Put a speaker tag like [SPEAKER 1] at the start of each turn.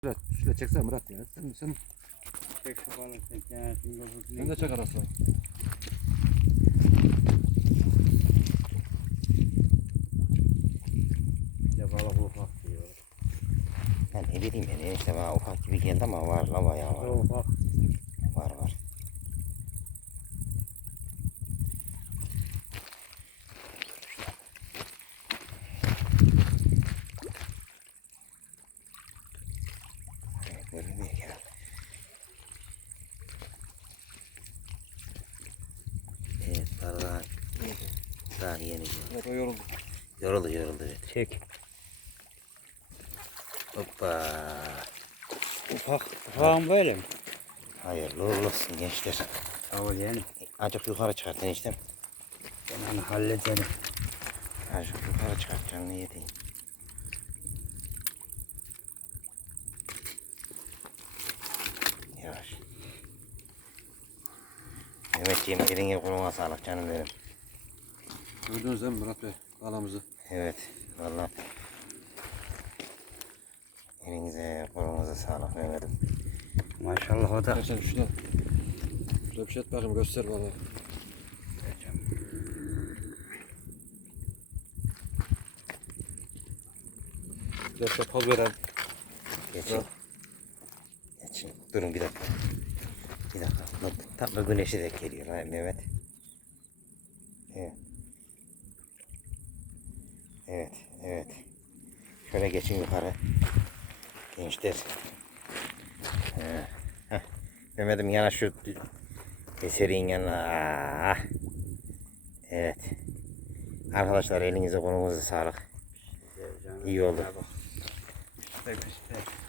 [SPEAKER 1] Murat, şöyle çeksene Murat ya. Sen
[SPEAKER 2] Çek şu balığı çek ya.
[SPEAKER 1] sen de çek arası.
[SPEAKER 2] Ya balık ufak diyor.
[SPEAKER 3] Ben ne bileyim yani işte bana ufak gibi geldi ama var la bayağı var.
[SPEAKER 2] Ufak.
[SPEAKER 3] Var. Evet, böyle bir ya. Evet, daha yeni.
[SPEAKER 1] Evet, o yoruldu.
[SPEAKER 3] Yoruldu evet.
[SPEAKER 2] Çek.
[SPEAKER 3] Hoppa.
[SPEAKER 2] Ufağım böyle mi?
[SPEAKER 3] Hayırlı uğurlu olsun gençler.
[SPEAKER 2] Sağ ol yeğenim.
[SPEAKER 3] Azıcık yukarı çıkartın işte.
[SPEAKER 2] Ben onu hallederim.
[SPEAKER 3] Azıcık yukarı çıkartacağım ne yedeyim. Yavaş. Mehmetciğim eline koluna sağlık canım benim.
[SPEAKER 1] Gördünüz değil mi Murat Bey? Kalamızı.
[SPEAKER 3] Evet valla. Elinize kolunuza sağlık Mehmet'im.
[SPEAKER 2] Maşallah o da.
[SPEAKER 1] Sen şuna. Şöyle bir şey et bakayım göster bana. Biraz poz verelim.
[SPEAKER 3] Geçin. Geçin. Durun bir dakika. Bir dakika. Tam da güneşi de geliyor ha Mehmet. Evet. Evet. Şöyle geçin yukarı. Gençler. Mehmet'im yana şu eserin yanına. Evet. Arkadaşlar elinize kolunuza sağlık. İyi oldu.
[SPEAKER 2] Pek.